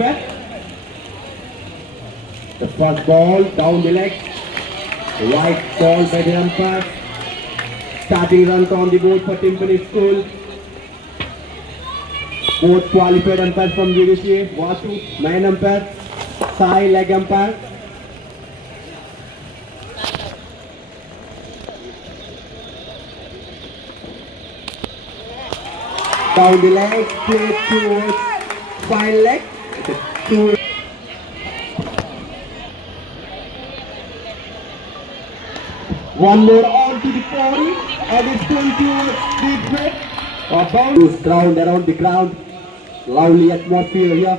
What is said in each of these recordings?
The first ball down the leg. Right ball by the umpire. Starting runs on the board for Timpani School. Both qualified umpires from VDCA. Vasu, main umpire. Sai, leg umpire. Down the leg, play towards fine leg. One more on to the 40 and it's going towards the break. Bounce ground around the ground. Lovely atmosphere here.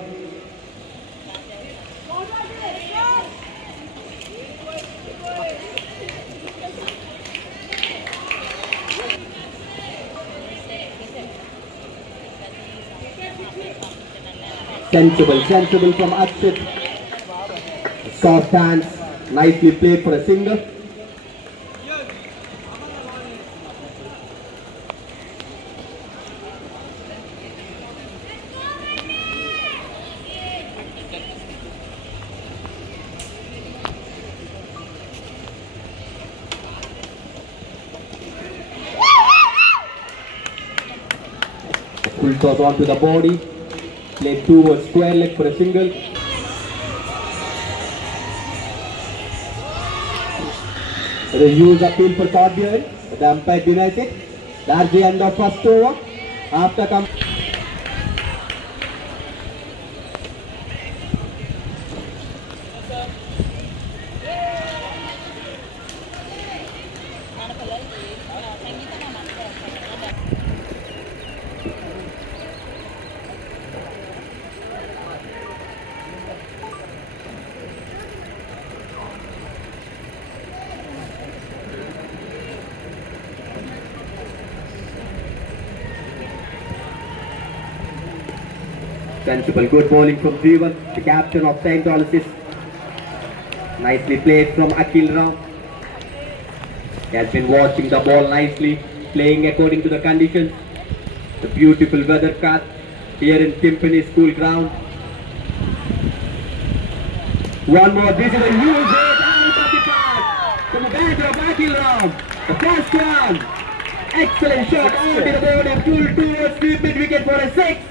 Sensible from Akshit. Soft hands, nicely played for a single. Full toss onto the body. Play towards square leg for a single. The use appeal for caught behind. The umpire denies it. That's the end of first over. After come. Sensible, good bowling from Jeevan, the captain of St. Aloysius. Nicely played from Akhil Ram. He has been watching the ball nicely, playing according to the conditions. The beautiful weather cut here in Timpani School ground. One more, this is a huge hit out of the park from the batter of Akhil Ram. The first one, excellent shot out to the board and pulled towards the mid wicket for a 6.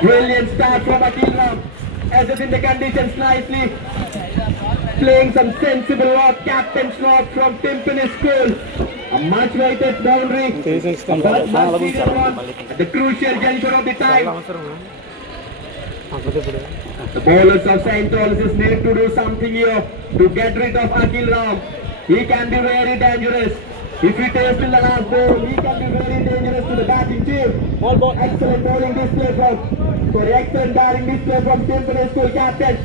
Brilliant start from Akhil Ram, assessing the conditions nicely, playing some sensible work, captain's knock from Timpani School. A much weighted boundary, but must be the one at the crucial juncture of the time. The bowlers of St. Aloysius need to do something here to get rid of Akhil Ram. He can be very dangerous. If he takes in the last ball, he can be very dangerous to the batting team. Excellent bowling display excellent batting display from Timpani School captain.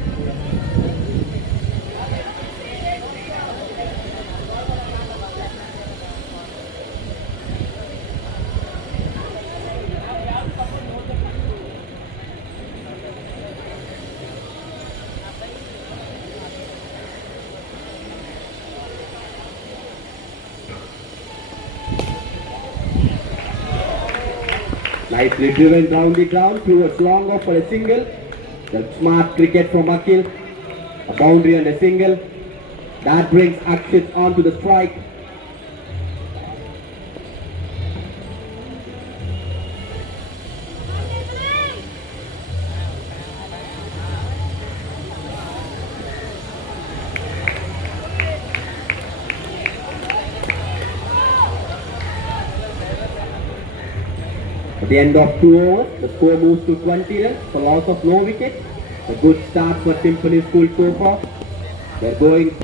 Nicely driven down the ground towards long off for a single. The smart cricket from Akhil. A boundary and a single. That brings Akshit on to the strike. At the end of 2 overs, the score moves to 20 runs for loss of no wicket. A good start for Timpani School so far. They're going.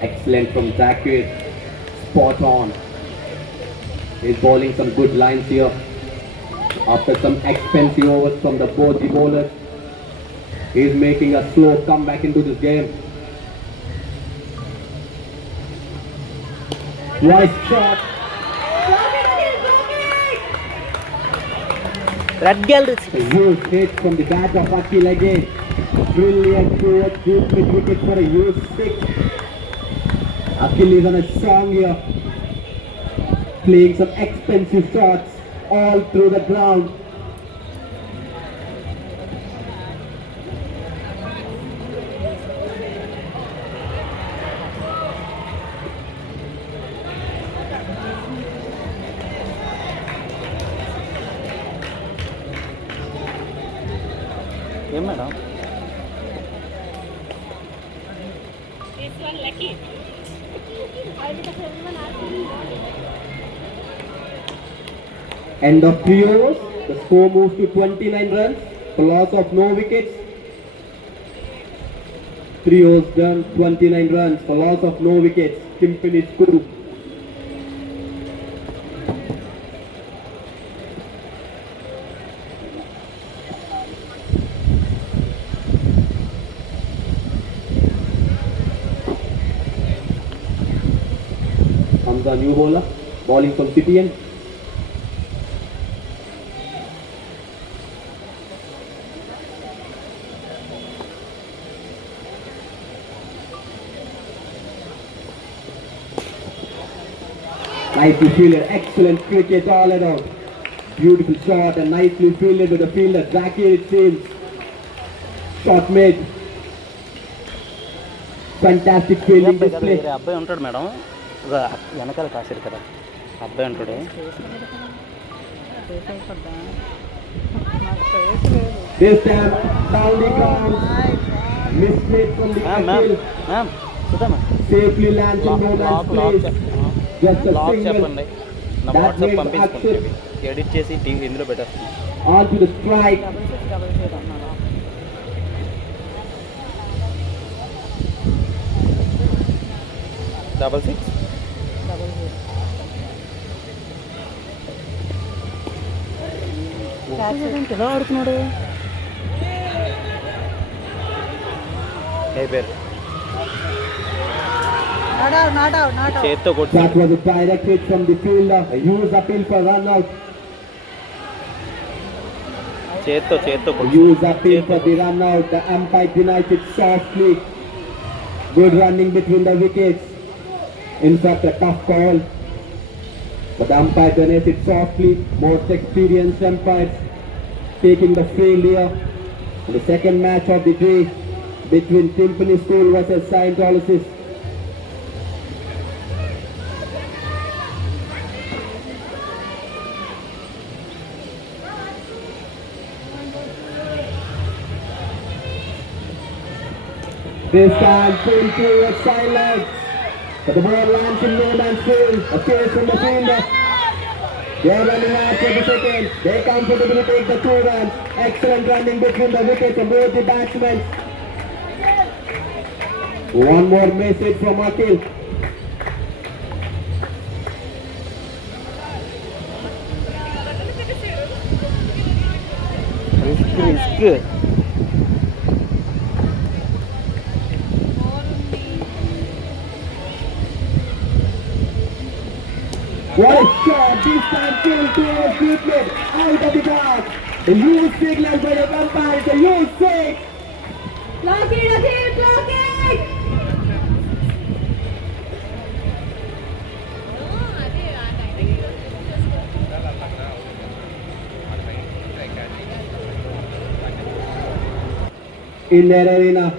Excellent from Zakir. Spot on. He's bowling some good lines here. After some expensive overs from both the bowlers, he's making a slow comeback into this game. Nice shot. Red gallery. A huge hit from the bat of Akil again. Brilliant towards deep mid wicket for a huge six. Akil is on a song here, playing some expensive shots all through the ground. ఏం madam? End of 3 overs. The score moves to 29 runs for loss of no wickets. 3 overs done, 29 runs for loss of no wickets. Timpani school. Comes a new bowler, bowling from CTN. Nicely fielded, excellent cricket all around. Beautiful shot and nicely fielded with the fielder. Zakir it seems. Shot made. Fantastic fielding display. వేరే అబ్బాయి ఉంటాడు madam, ఒక వెనకాల కాసారు కదా అబ్బాయి ఉంటాడు. This time down the ground. Mistake from the Akil. Ma'am చూద్దామా? Safely lands in no man's place. Just a లాక్ single. చెప్పండి, నా That వాట్సాప్ makes పంపించుకోండి, Akshit ఎడిట్ చేసి టీవీ ఇందులో పెట్టేస్తాను. on to the strike. 66 ఎలా ఆడుతున్నాడు? ఏ పేరు చేత్తో కొట్టి That was a direct hit from the fielder. A huge appeal for run out. చేత్తో A కొట్టి huge appeal for the run out. The umpire denies it softly. Good running between the wickets. In fact, a tough call. But the umpire denies it softly. Most experienced umpires taking the field here. The second match of the day between Timpani School versus Scientologists. This time, Timpani was silent. But the ball lands in no man's field. A chase from the fielder. They are running out for the second. They comfortably take the 2 runs. Excellent running between the wickets of both the batsmen. One more message from Akil. Risk What a shot! This time killed towards Goodman. Out of the park. The huge signal by the umpire. It's a huge six. Clock it, clock it! In their arena,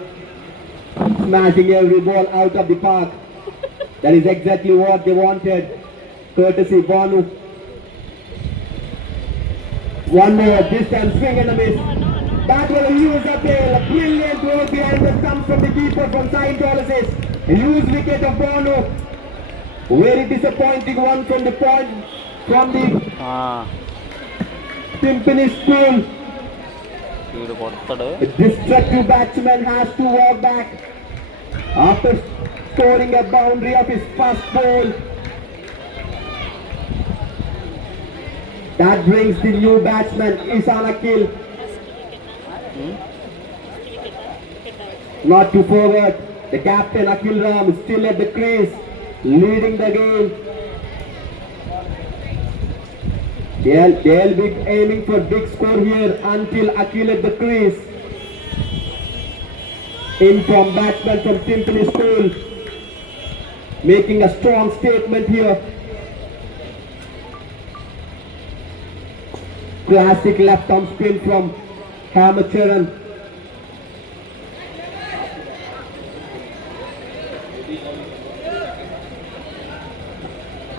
smashing every ball out of the park. That is exactly what they wanted. Courtesy Bonu. One more, this time swing and a miss. That was a huge appeal, a brilliant throw behind the stumps from the keeper from Scientologists. A huge wicket of Bonu. Very disappointing one from the point from the Timpani School. వీడు కొడతాడు. A destructive batsman has to walk back after scoring a boundary of his first ball. That brings the new batsman Isan Akil. Not to forward. The captain Akil Ram is still at the crease, leading the game. They'll be aiming for big score here until Akhil at the crease. In from batsman from Timpani School, making a strong statement here. Classic left arm spin from Hamacharan.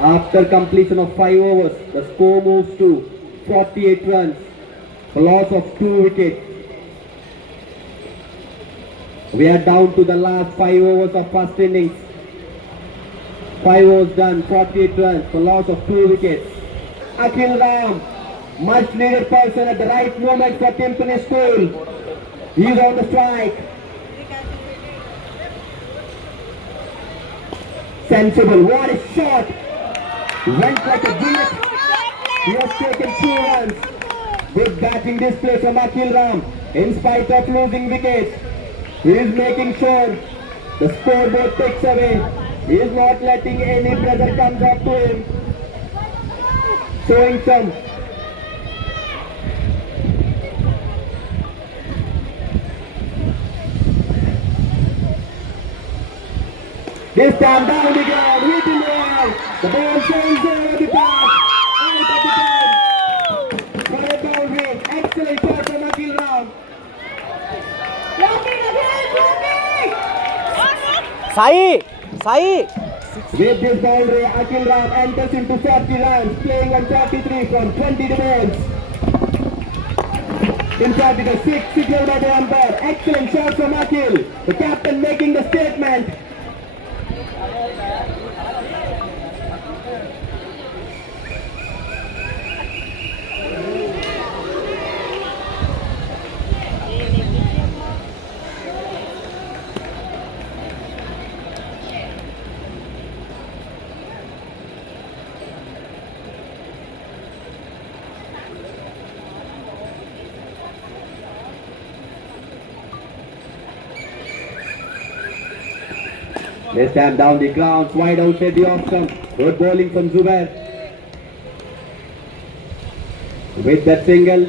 After completion of 5 overs, the score moves to 48 runs, a loss of 2 wickets. We are down to the last 5 overs of first innings. 5 overs done, 48 runs, for loss of 2 wickets. Akhil Ram, much needed person at the right moment for Timpani School. He is on the strike. Sensible, what a shot! Went like a bullet. He has taken 2 runs. Good batting display from Akhil Ram in spite of losing wickets. He is making sure the scoreboard takes away. He is not letting any pressure come up to him. Showing some this time down the ground, hitting the wall. The ball sails over the park. Out of the game. For a boundary. Excellent shot from Akhil Ram. Blocking again, blocking! Sai Sai With this boundary, Akhil Ram enters into 40 runs, playing on 43 from 20 demands. In fact, it is 6 signal by the umpire. Excellent shot from Akhil. The captain making the statement. This time down the ground, wide outside the off stump. Good bowling from Zubair. With that single,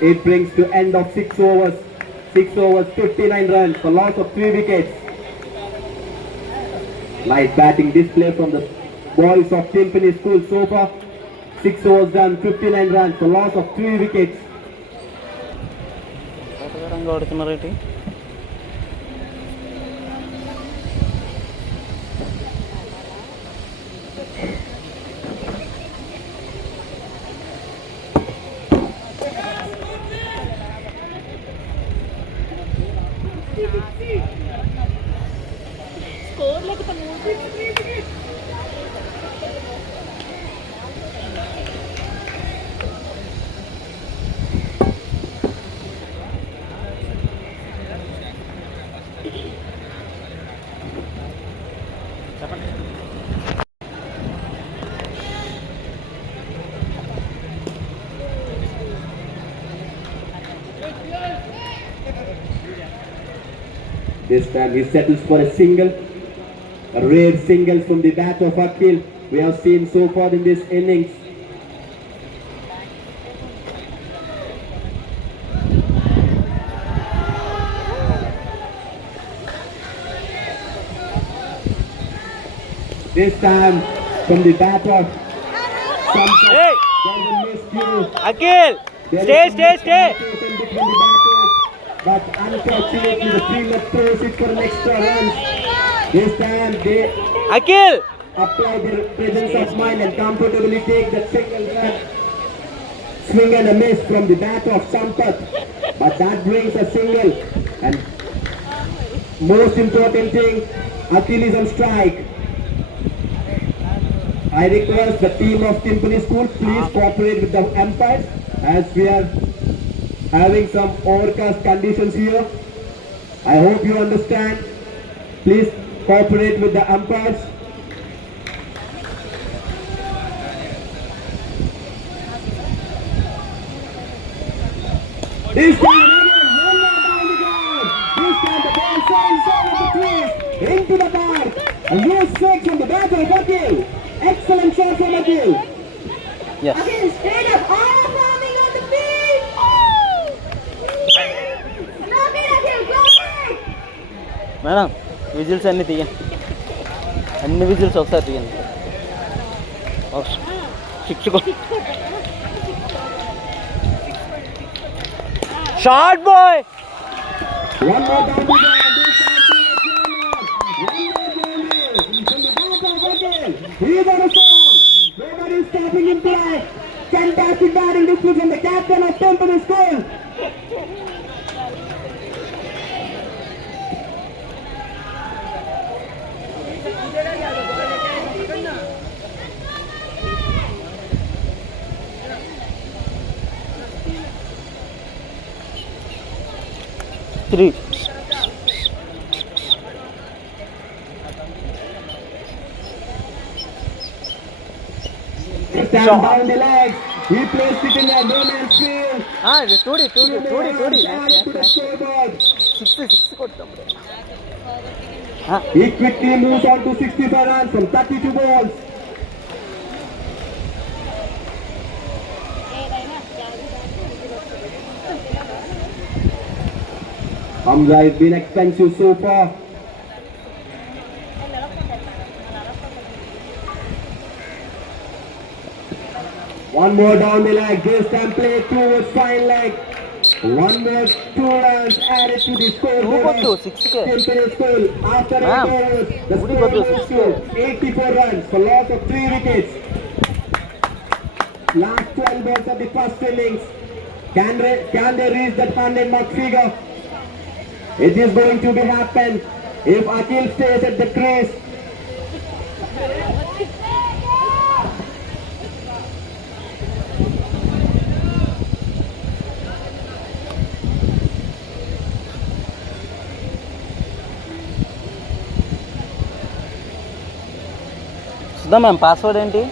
it brings to end of 6 overs. 6 overs, 59 runs for loss of 3 wickets. Nice batting display from the boys of Timpani School so far. 6 overs done, 59 runs for loss of 3 wickets. కొత్తగా ఆడుతున్నారేంటి This time he settles for a single. A rare single from the bat of Akhil we have seen so far in this innings. This time from the bat of Sampath. Hey! There's a miscue. Akhil There stay is stay stay communication between the batters, but unfortunately the fielder throws it for an extra run. This time they Akhil apply their presence of mind and comfortably take that single run. Swing and a miss from the bat of Sampath, but that brings a single. And most important thing, Akhil is on strike. I request the team of Timpani School, please cooperate with the umpires as we are having some overcast conditions here. I hope you understand. Please cooperate with the umpires. This time again, one more down the ground. This time the ball sails over the crease into the park. A huge strike from the batter of Akhil. Excellent shot from Akhil. Yes. Akhil, straight up, all forming on the field. Clock it, Akhil, clock it. Madam whistles అన్నీ తీయండి, అన్ని whistles ఒకసారి తీయండి. Six short boy. One more down the ground. This time to From the back of Akhil. He's on the song. Nobody is stopping him play. Fantastic batting display from the captain of Temple School. Three. This time down the legs. He placed it in the no man's field. ఇది to the to the to the to the Added to the scoreboard. Six కొట్టాం. He quickly moves on to 65 runs from 32 balls. Hamza has been expensive so far. One more down the leg. This time play towards fine leg. One more 2 runs added to the scoreboard. 6 ke. Temple School after 8 Ma'am, overs. The Woody score Badu, was 6 84 runs for loss of 3 wickets. Last 12 balls of the first innings. Can they reach that 100 mark figure? It is going to be happen if Akhil stays at the crease. Sudha ma'am password ఏంటి?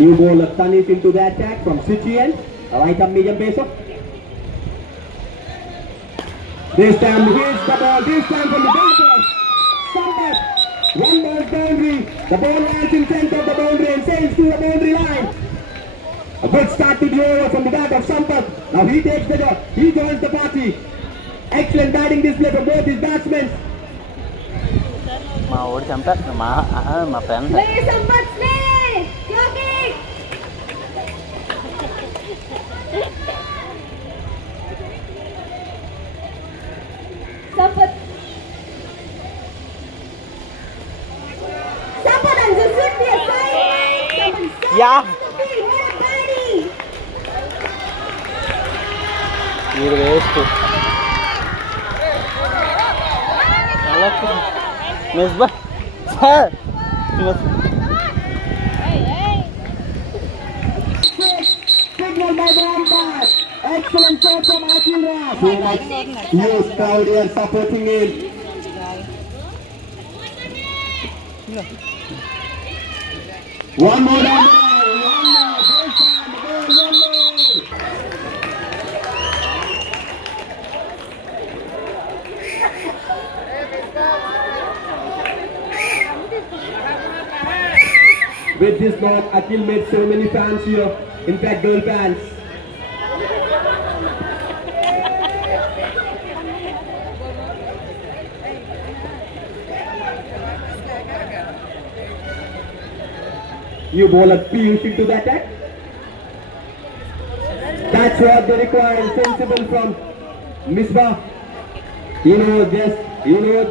New bowler Tanis into the attack from Switchy end. Right up medium pacer. This time hits the ball. This time from the batter. Sampat. One ball boundary. The ball lands in front of the boundary and sails to the boundary line. A good start to the over from the bat of Sampat. Now he takes the job. He joins the party. Excellent batting display from both his batsmen. మా ఓడి చంపేస్తున్నా, మా friend. Play, Sampat, play. Clock it. Sampat. Sampat and just hit the assignment. Yeah. What a batting. ఇది waste. Misbah sir Signal by the umpire. Excellent shot from Akhil Raj. Too much huge crowd here supporting him. One more down the line. One more. This time, one more. With this knock, Akhil made so many fans here. In fact, girl fans. You bowler Piyush into the attack. That's what they require. Sensible from Misbah. You know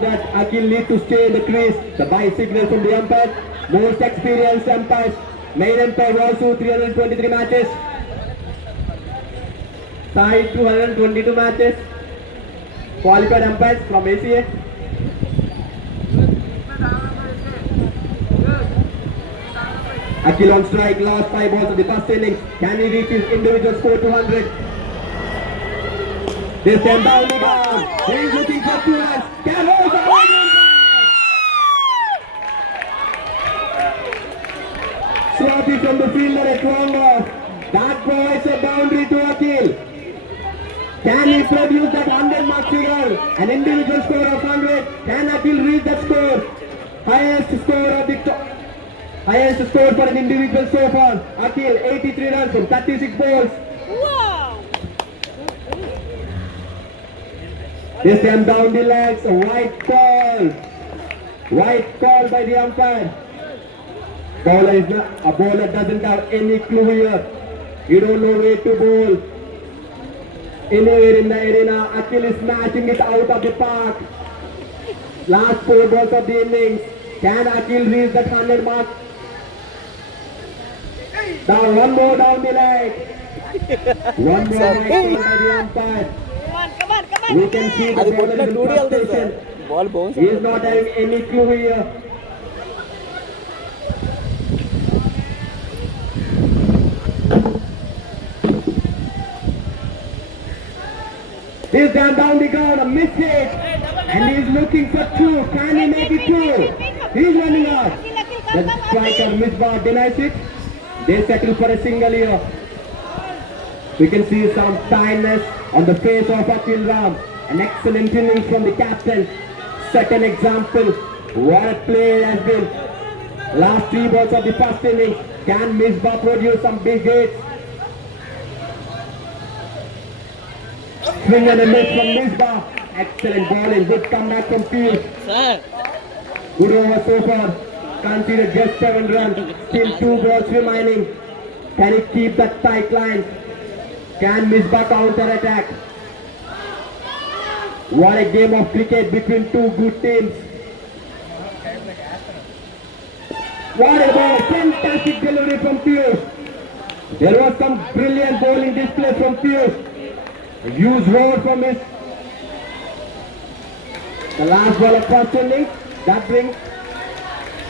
that Akhil need to stay in the crease. The by signal from the umpire. Most experienced umpires. Main umpire also 323 matches. Side 222 matches. Qualified umpires from ACA. Akhil on strike, last 5 balls of the first innings. Can he reach his individual score 200? This time down the ground. He is looking for 2 runs. Can hold the ball. Sloppy from the fielder at long off. That provides a boundary to Akhil. Can he produce that 100 mark figure? An individual score of 100. Can Akhil reach that score? Highest score for an individual so far. Akhil 83 runs from 36 balls. Wow! This time down the legs, a white call. White call by the umpire. A bowler doesn't have any clue here. You don't know where to bowl. Anywhere in the arena, Akhil is smashing it out of the park. Last 4 balls of the innings. Can Akhil reach that 100 mark? Now one more down the leg. One more white call by the umpire. Come on! We can see the అది bowler కొట్టిన is in 2D వెళ్తుంది sir frustration. Ball bounce He is not having any clue here. He's down the ground, a miss hit, and he's looking for 2. Can he make it 2? He's running out. The striker Misbah denies it. They settle for a single here. We can see some tiredness on the face of Akhil Ram. An excellent innings from the captain. Set an example. What a play it has been. Last 3 balls of the first innings. Can Misbah produce some big hits? Swing and a miss from Misbah. Excellent bowling. Good comeback from Piyush. Sir Good over so far. Considered just 7 runs. Still 2 balls remaining. Can he keep that tight line? Can Misbah counter attack? What a game of cricket between 2 good teams. What a ball. Fantastic delivery from Piyush. There was some brilliant bowling display from Piyush. A huge roar from his. The last ball of first innings. That brings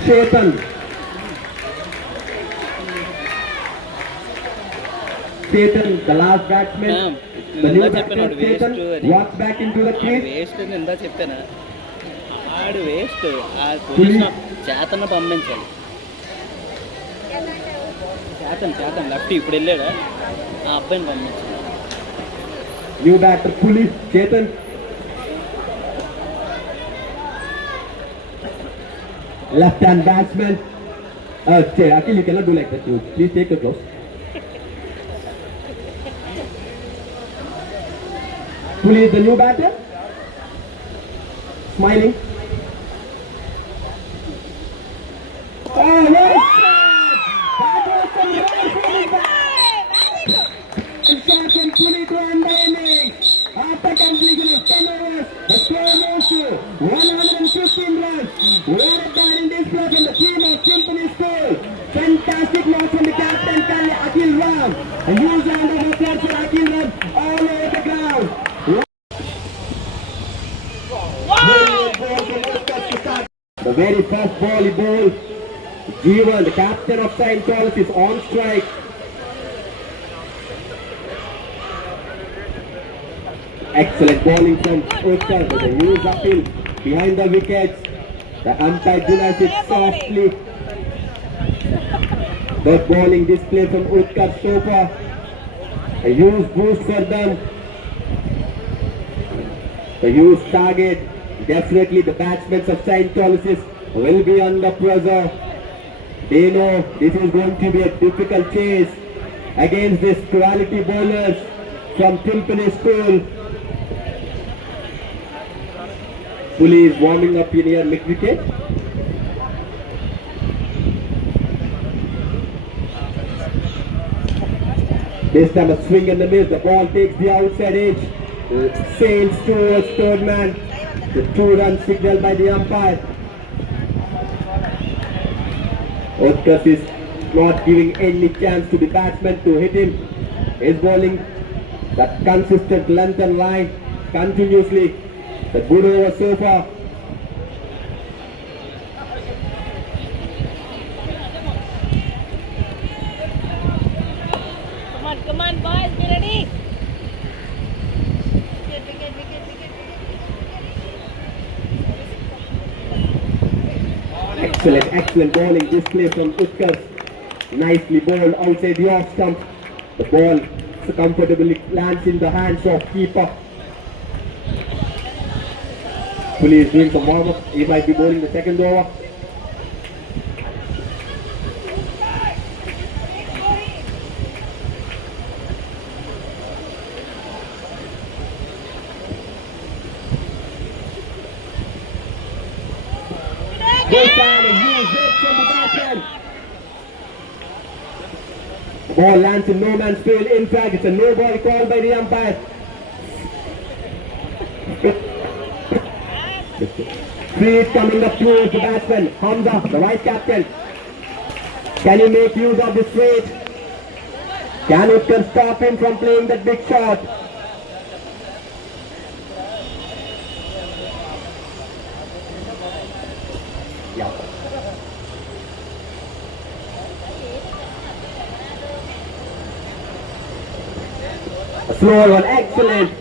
Chetan. Chetan, the last batsman. Ma'am, The new ఇందా batsman చెప్పాను వాడు Chetan waste అని. walks back into the crease. Waste అని ఇందా చెప్పాను ఆడు waste ఆ position చేతన పంపించాలి చేతన్ లెఫ్ట్ ఇప్పుడు వెళ్ళాడా ఆ అబ్బాయిని పంపించాలి New batter Police Chetan. Left hand batsman. Akhil, you cannot do like that. You please take your gloves. Police, the new batter. Smiling. Oh, yes! That was some wonderful shot from Puneet to end the innings. After completion of 10 overs, the score moves to 115 runs. What a batting display from the team of Symphony School. Fantastic knock from the captain Akhil Ram. A huge round of applause for Akhil Ram all over the ground. The very first ball he bowled. Jeevan, the captain of St. Thomas, is on strike. Excellent bowling from Utkar with a huge appeal behind the wickets. The umpire denies it softly. The bowling display from Utkar so far. A huge boost for them. A huge target. Definitely the batsmen of St. Thomas will be under pressure. They know this is going to be a difficult chase against these quality bowlers from Timpani School. Puli is warming up in here mid-wicket. This time a swing and a miss. The ball takes the outside edge. Sails towards third man. The 2-run signal by the umpire. Utkarsh is not giving any chance to the batsman to hit him. He's bowling that consistent length and line continuously. The good over so far. Come on, boys, be ready. Excellent bowling display from Utkarsh. Nicely bowled outside the off stump. The ball comfortably lands in the hands of keeper. Kohli is doing some warm-up. He might be bowling the second over. Goes down and use it from the batsman. Ball lands in no man's field. In fact, it's a no ball called by the umpire. Free is coming up towards the batsman. Hamza, the vice captain. Can you make use of this straight? Can Uttar stop him from playing that big shot? Yeah. A slow one, excellent.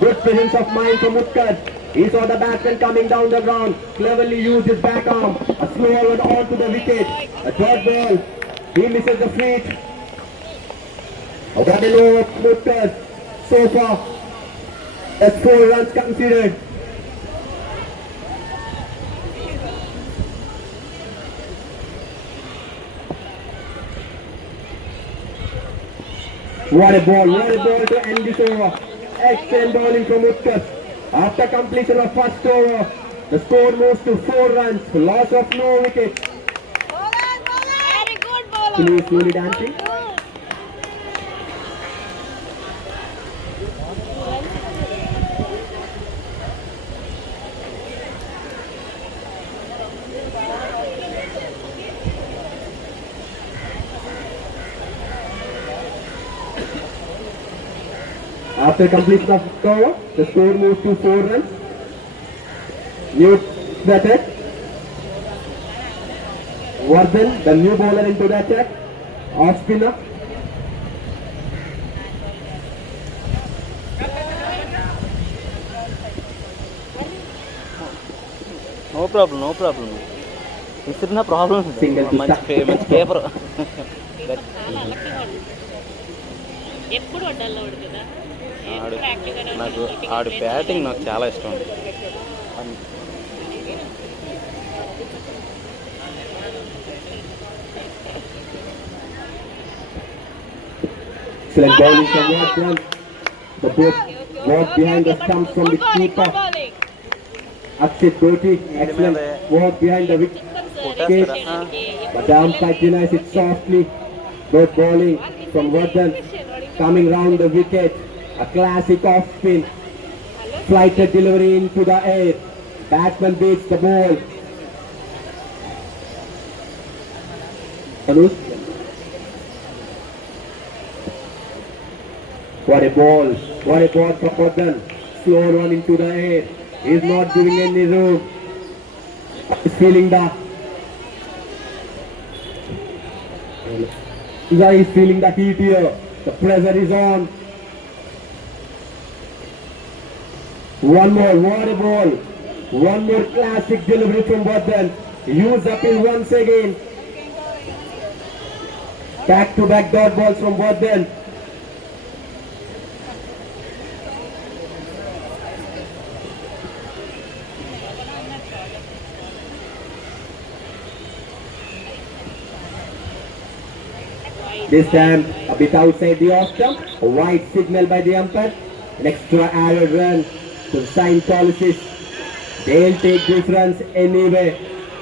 Good presence of mind from Uttar. He saw the batsman coming down the ground, cleverly used his back arm. A slow one onto the wicket. A dot ball. He misses the feet. What an over from Uttar. So far, that's 4 runs considered. What a ball to end this over. Excellent bowling from Uttar. After completion of first over, the score moves to 4 runs, loss of no wickets. Very good bowler. Please slowly dancing. After completion of the over, the score moves to 4 runs. New batter. Vardhan, the new bowler into the attack. Off spinner. No problem, no problem. విసిరిన problem Single to మంచి start. మంచి paper ఎప్పుడు వడ్డల్లో కదా ఆడు నాకు ఆడు batting నాకు చాలా ఇష్టం. Excellent bowling from Vardhan. The both walk behind the stumps from the keeper. Akshit Doti, excellent walk behind the wicket. But the umpire denies it softly. Good bowling from Vardhan. Coming round the wicket. A classic off spin. Flighted delivery into the air. Batsman beats the ball. Anush. What a ball for Vardhan. Slow run into the air. He's not giving any room. He's feeling the he's feeling the heat here. The pressure is on. One more, what a ball. One more classic delivery from Vardhan. Use up in once again. Back to back dot balls from Vardhan. This time a bit outside the off stump. A wide signal by the umpire. An extra added run to the Scientologists. They'll take these runs anyway.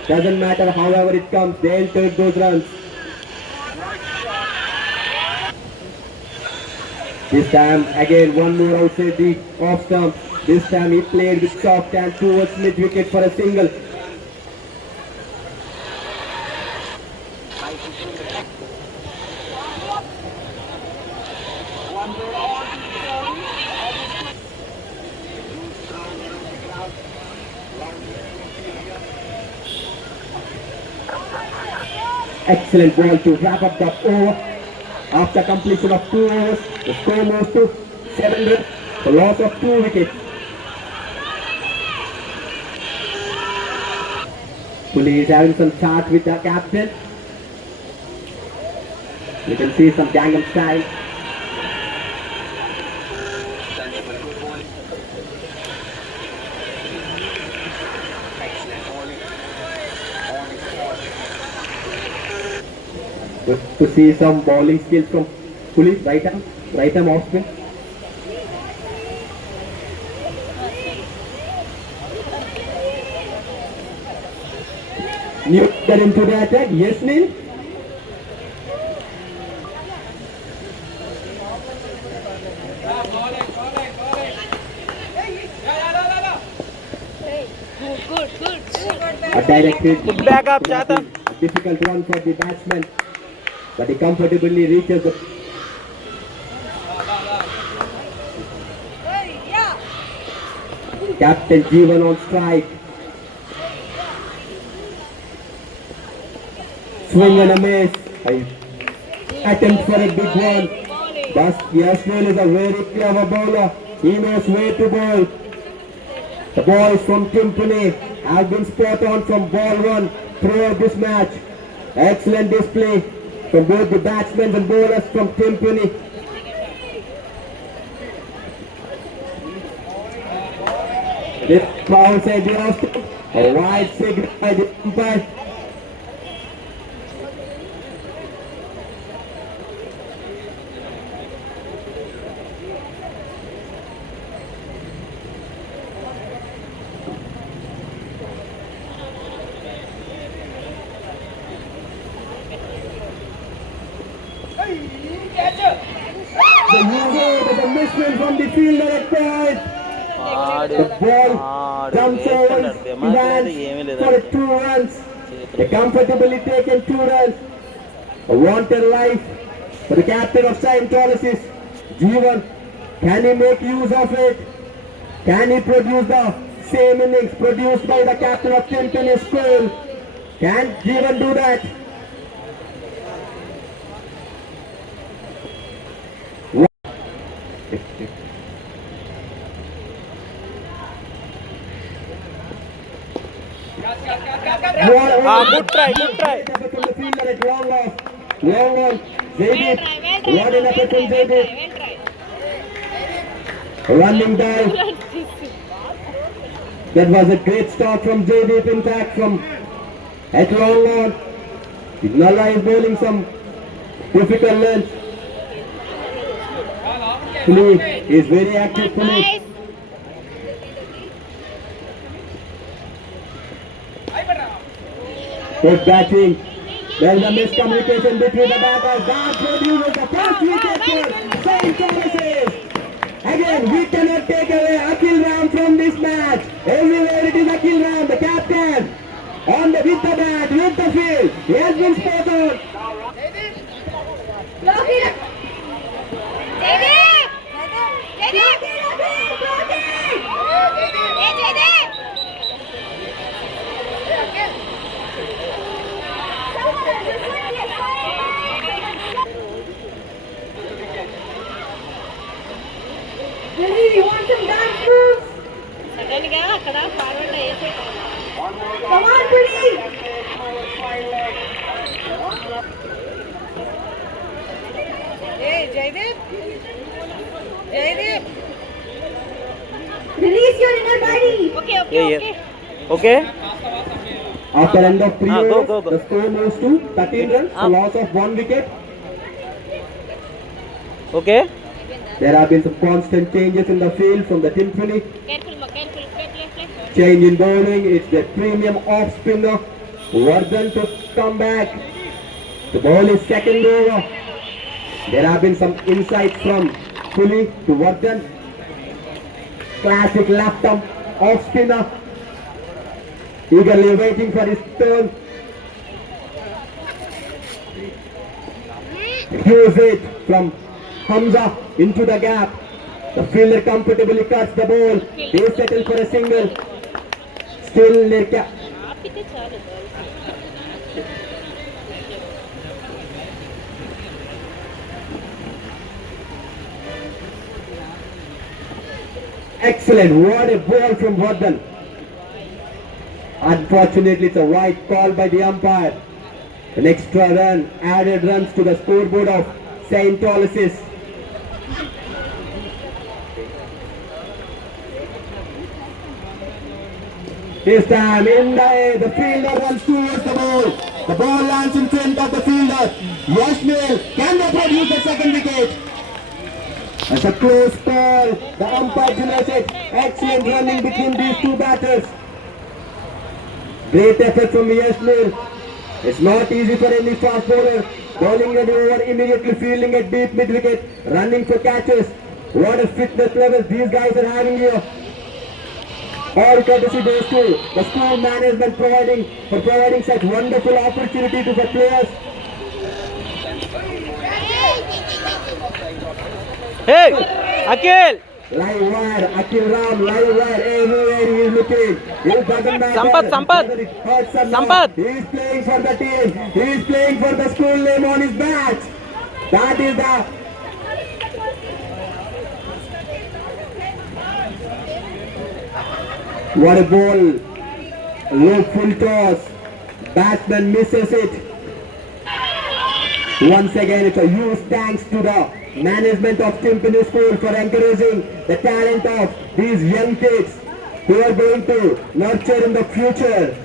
Doesn't matter however it comes, they'll take those runs. This time again one more outside the off stump. This time he played with soft hand towards mid wicket for a single. Excellent ball to wrap up the over. After completion of 2 overs, the score moves to 7 runs, the loss of 2 wickets. Kohli is having some chat with the captain. You can see some Gangnam style. Good to see some bowling skills from Puli, right arm off spin. New get into the attack, Yasmin. Good. A directed Put back up, Chetan. a difficult one for the batsman, but he comfortably reaches the Captain Jeevan on strike. Swing and a miss. Attempt for a big one. But Yasmin is a very clever bowler. He knows where to bowl. The boys from Timpani have been spot on from ball one throughout this match. Excellent display from both the batsmen and bowlers from Timpani. This foul side the off, a wide signal by the umpire. The user is a misfield from the fielder at point. The ball jumps over his hands for 2 runs. They comfortably taken 2 runs. A wanted life for the captain of Scientology, Jeevan. Can he make use of it? Can he produce the same innings produced by the captain of Timpani School? Can Jeevan do that? Good try. From the fielder at long off. Zaydip. What an effort from Zaydip. Running down. That was a great start from Zaydip, in fact, from at long on. Nalla is bowling some difficult length. Puli is very active. Puli. Good batting. There's a miscommunication between the batters. That produces the first wicket for St. Thomas's. Again, we cannot take away Akhil Ram from this match. Everywhere it is Akhil Ram, the captain. With the bat, with the field. He has been spot on. Block it. Lily, you want some dance moves? Sudden గా అక్కడ forward వేసేటాను. Come on, Puli. Jaideep Release your inner body. Okay. After end of 3 Go, overs, go, go. the score moves to 13 runs, a loss of 1 wicket. Okay. There have been some constant changes in the field from the Timpani. Careful play Change in bowling, it's the premium off spinner. Vardhan to come back. The ball is second over. There have been some insights from Puli to Vardhan. Classic left arm off spinner. Eagerly waiting for his turn. Use it from Hamza into the gap. The fielder comfortably cuts the ball. They settle for a single. Still their ఆపితే చాలు. Excellent. What a ball from Vardhan. Unfortunately, it's a wide call by the umpire. An extra run, added runs to the scoreboard of St. Aloysius. This time in the air, the fielder runs towards the ball. The ball lands in front of the fielder. Yashmil, can they produce the second wicket? It's a close call. The umpire denies it. Excellent running between these two batters. Great effort from Yashmil. It's not easy for any fast bowler. Bowling an over, immediately fielding at deep mid wicket, running for catches. What a fitness level these guys are having here. All courtesy goes to the school management providing such wonderful opportunity to the players. Hey, Akhil! Live wire, Akhil Ram, live wire, everywhere he is looking. It doesn't matter Sampath. whether it hurts or not. Sampath. He is playing for the team. He is playing for the school name on his badge. That is the... What a ball. Low full toss. Batsman misses it. Once again, it's a huge thanks to the management of Timpani School for encouraging the talent of these young kids who are going to nurture in the future.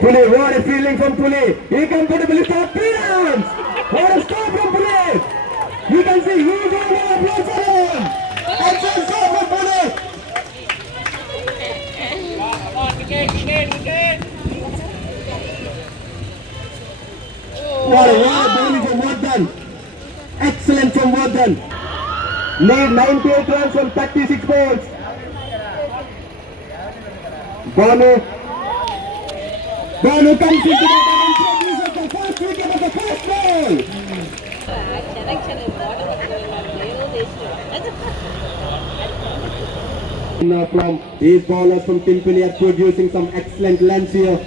Pule, what a fielding from Pule. He comfortably for 3 runs. What a stop from Pule. You can see huge applause for him. Excellent stop from Pule. What a bowling from Vardhan. Excellent from Vardhan. Need 98 runs from 36 balls. Banu comes into the bat and produces the first wicket of the first ball. క్షణం water ఏదో చేసిన From these bowlers from Timpani are producing some excellent lengths here.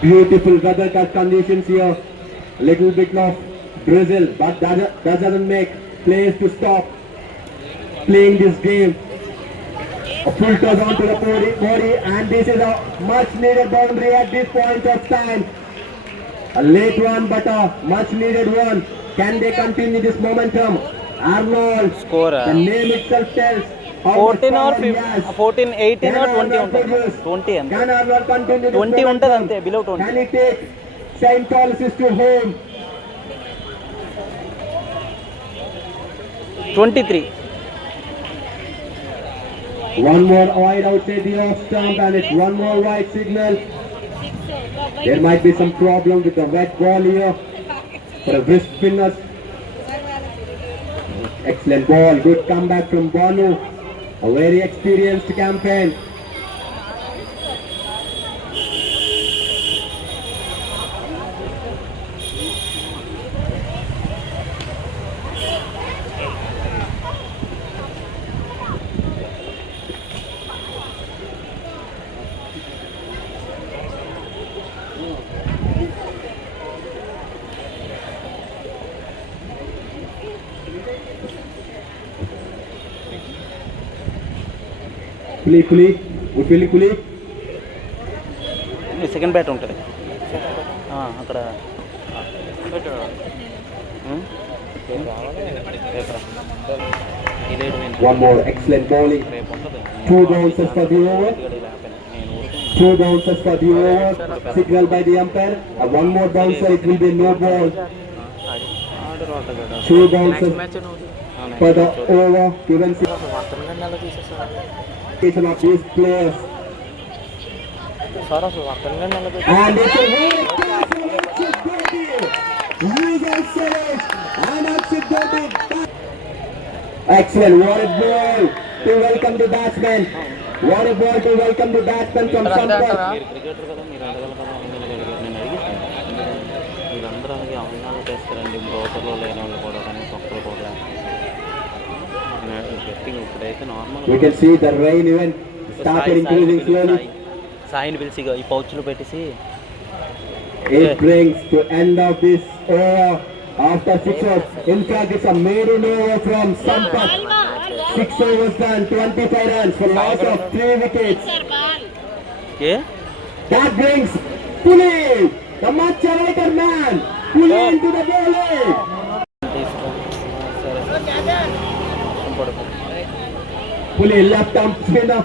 Beautiful weather conditions here. Little bit of drizzle, but that doesn't make players to stop playing this game. A full toss onto the body, and this is a much needed boundary at this point of time. A late one, but a much needed one. Can they continue this momentum? Arnold, Score, the name itself tells how 14 or much power he has. 14, 18 or 20 Can ఉంటుంది Arnold 20 అంతే Can Arnold continue this 20 ఉంటుంది momentum? అంతే below 20 Can he take St. Thomas's to home? 23 One more wide outside the off stump, and it's one more wide signal. There might be some problem with the wet ball here for a wrist spinners. Excellent ball, good comeback from Banu. A very experienced campaign. Kuli. Second bat ఉంటుంది అక్కడ One more excellent bowling. 2 bouncers for the over. 2 bouncers for the over. Signal by the umpire. One more bouncer, it will be no ball. 2 bouncers for the over. Given situation of these players. And it's a very excellent. What a ball to welcome the batsman. What a ball to welcome the batsman from Sampath. Cricketer కదా మీరు అడగల కదా నేను అడిగిస్తాను వీళ్ళందరూ అలాగే అవగాహన చేస్తారండి బ్రోకర్లో లేని వాళ్ళు కూడా కానీ ఒక్కరు కూడా గట్టిగా ఇప్పుడైతే normal You can see the rain even started increasing slowly. సాయిని పిలిచి ఈ పౌచ్లో పెట్టేసి It brings to end of this over after 6 overs. In fact, it's a maiden over from Sampath. 6 overs done, 25 runs for loss of 3 wickets. A That brings Pule, the much awaited man, Pule into the bowling. పడుతుంది. Puli left arm spinner.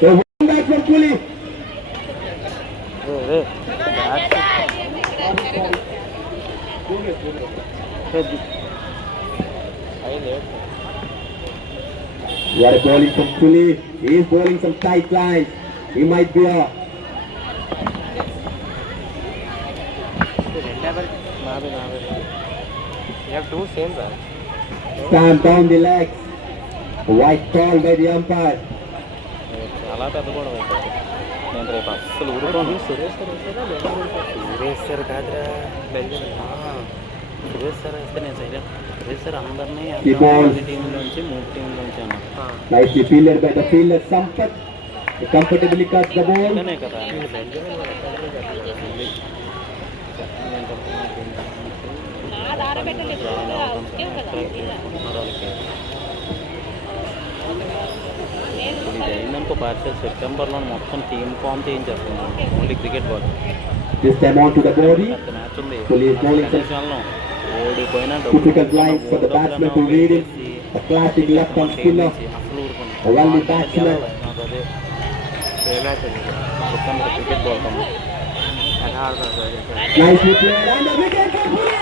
So one back from Puli. What a bowling from Puli. He is bowling some tight lines. He might be a stamp down the legs. White call by the umpire. చాలా పెద్ద గొడవ అవుతుంది. నేను రేపు అస్సలు ఊరుకోను. Suresh sir కాదురా, Suresh sir వేస్తే నేను సైలెంట్. సురేష్ సార్ అందరినీ టీంలోంచి 3 టీంలోంచి అన్న. Nicely fielded by the fielder Sampath. He comfortably cuts the ball. కదా ఇది అయిందనుకో పార్సల్ సెప్టెంబర్లో మొత్తం టీమ్ ఫామ్ చేయించేస్తున్నాను. Only cricket ball. This time on to the body. పెద్ద మ్యాచ్ ఉంది. Puli is bowling some వెళ్ళం ఓడిపోయినా difficult lines for the batsman to read it. A classic left arm spinner. అసలు ఊరుకోండి. A only batsman. నాకు అదే match అండి September cricket ball కమ్మ ఎలా ఆడతారు sir. Nicely played and the wicket for Puli.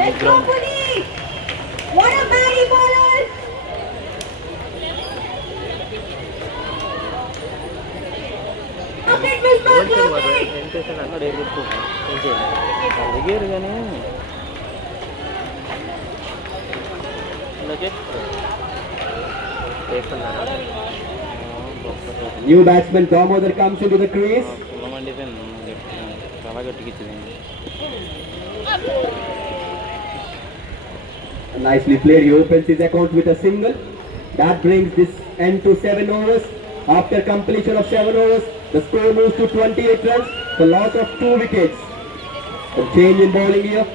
Let's go, Puli. What a batting bowler. Update, Miss Mark, update. అడిగారు కానీ అలాగే New batsman Damodar comes into the crease. కులమండి చాలా గట్టిగా ఇచ్చింది. Nicely played. He opens his account with a single. That brings this end to 7 overs. After completion of 7 overs, the score moves to 28 runs. The loss of 2 wickets. A change in bowling here.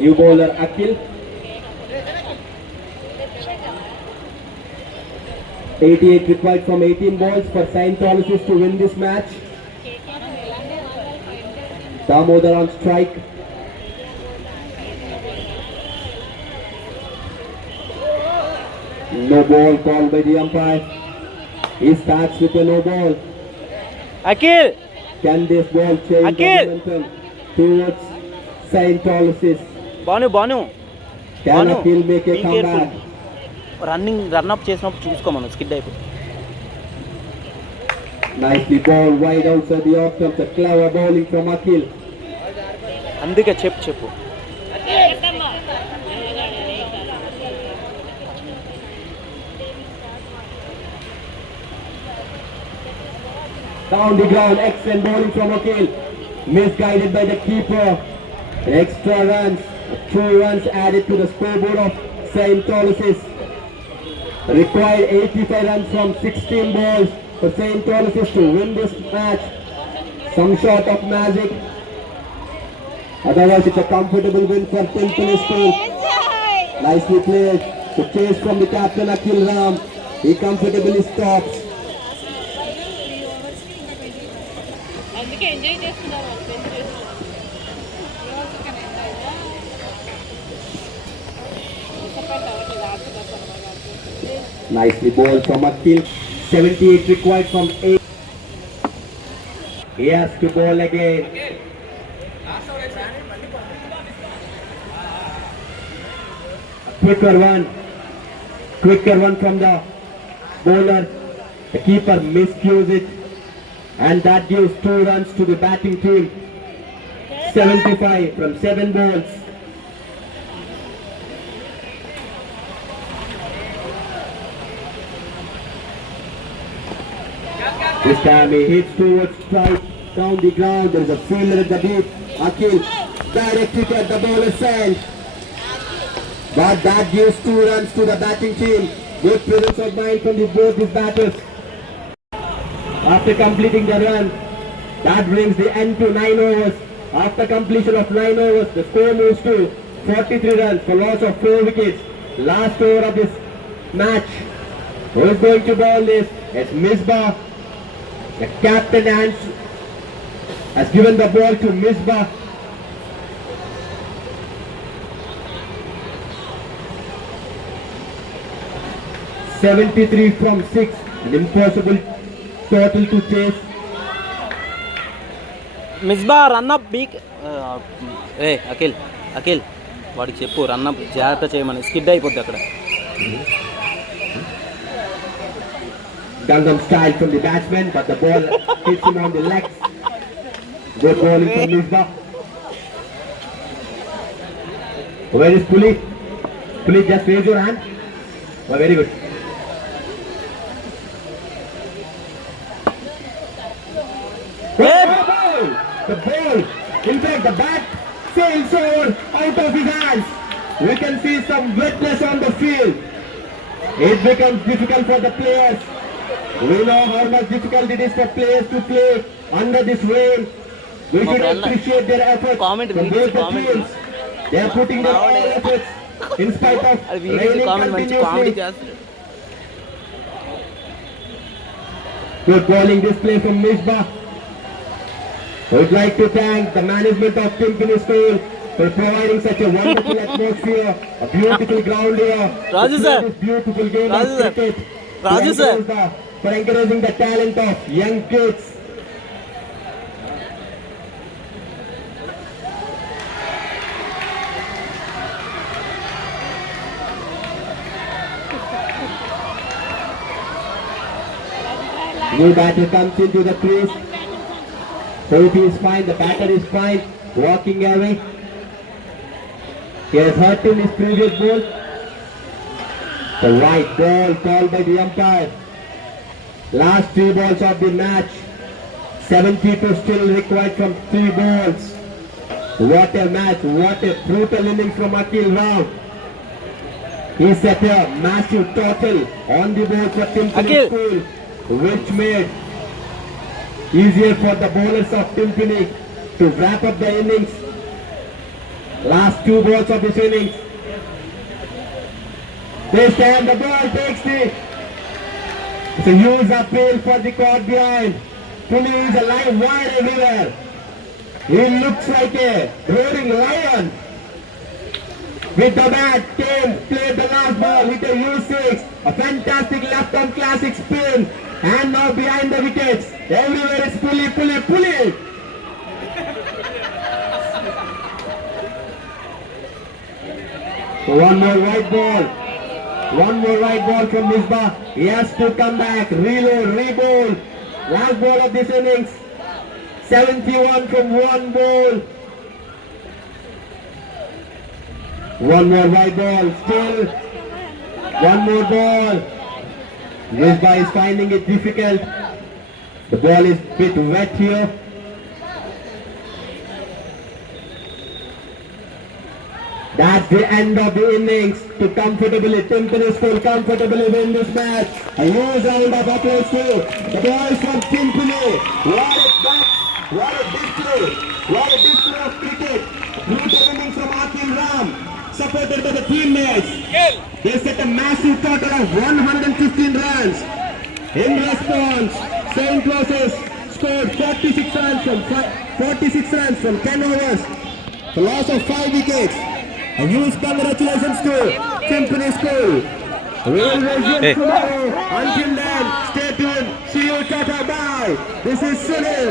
New bowler Akhil. 88 required from 18 balls for Scientologists to win this match. Damodar on strike. No ball called by the umpire. He starts with a no ball. Akhil Can this ball change the Akhil! momentum towards Scientologists? Banu Can Banu, Akhil make a be careful. comeback? Run up చేసినప్పుడు చూసుకోమను skid అయిపోయి. Nicely ball wide outside the off stumps. A clever bowling from Akhil. అందుకే చెప్పు Down the ground, excellent bowling from Akhil. Misguided by the keeper. An extra runs, 2 runs added to the scoreboard of Scientologists. Required 85 runs from 16 balls for Scientologists to win this match. Some short of magic. Otherwise, it's a comfortable win for Temple School. Nicely played. The chase from the captain Akhil Ram. He comfortably stops. అందుకే enjoy చేస్తున్నారు Nicely bowled from Akhil. 78 required from 8. He has to bowl again. A quicker one from the bowler. The keeper miscues it, and that gives 2 runs to the batting team. 75 from 7 balls. This time he hits towards strike down the ground. There is a fielder at the deep. Akhil direct hit at the bowler's side. But that gives 2 runs to the batting team. Good presence of mind from both these batters. After completing the run, that brings the end to 9 overs. After completion of 9 overs, the score moves to 43 runs for loss of 4 wickets. Last over of this match. Who is going to bowl this? It's Misbah. The captain has given the ball to Misbah. .73 from 6. An impossible total to chase. Misbah run up బీక్ అఖిల్ అఖిల్ వాడికి చెప్పు రన్నప్ జాగ్రత్త చేయమని skid అయిపోద్ది అక్కడ. Gangnam style from the batsman, but the ball hits him on the legs. Good bowling from Misbah. Where is Puli? Puli, just raise your hand. Oh, very good. The ball, in fact the bat sails over out of his hands. We can see some wetness on the field. It becomes difficult for the players. We know how much difficult it is for players to play under this rain. We should appreciate their efforts from both the teams. They are putting their all efforts in spite of raining continuously. Good bowling display from Misbah. I would like to thank the management of Timpani School for providing such a wonderful atmosphere, a beautiful ground here. Raju sir. This beautiful game Raju of sir. cricket. Raju sir. For encouraging the talent of young kids. New batter comes into the crease. Hope is fine, the batter is fine, walking away. He has hurt in his previous ball. The right ball called by the umpire. Last 3 balls of the match. 72 still required from 3 balls. What a match, what a brutal innings from Akhil Rao. He set a massive total on the board for Timpani School, which made easier for the bowlers of Timpani to wrap up the innings. Last 2 balls of this innings. This time the ball takes it's a huge appeal for the court behind. Puli is a live wire everywhere. He looks like a roaring lion. With the bat, came, played the last ball, hit a U6, a fantastic left-arm classic spin, and now behind the wickets. Everywhere is Puli, Puli, Puli. One more white ball. One more right ball from Misbah. He has to come back, reload, rebowl. Last ball of this innings. 71 from 1 ball. One more white ball. Still one more ball. Misbah is finding it difficult. The ball is a bit wet here. That's the end of the innings to comfortably, Timpani School comfortably win this match. A huge round of applause to the boys from Timpani. What a match, what a display of cricket. Brutal innings from Akhil Ram, supported by the teammates. They set a massive total of 115 runs. In response, St. Louis scored 46 runs from 10 overs. The loss of 5 wickets. A huge congratulations to Timpani School. We will resume tomorrow. Until then, stay tuned. See you, tata, bye. This is Sunil.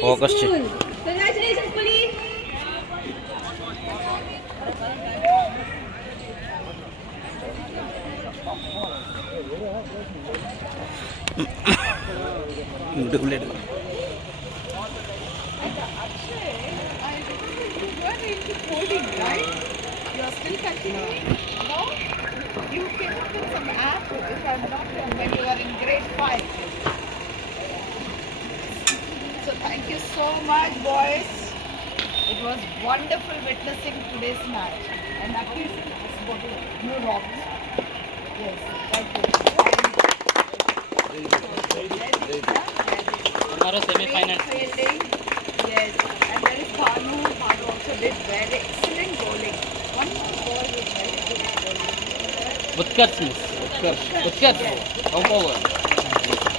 Focus. Congratulations, police. You're still continuing? No? You came up with some app, if I'm not wrong, when you were in grade 5. So thank you so much, boys. It was wonderful witnessing today's match. And at least it's what you rocked. Yes, thank you. tomorrow Great semi-finals. fielding. Yes. And there is Bhanu. Bhanu also did very excellent bowling. One more ball was very good bowling. Utkarsh miss. Utkarsh. Come forward.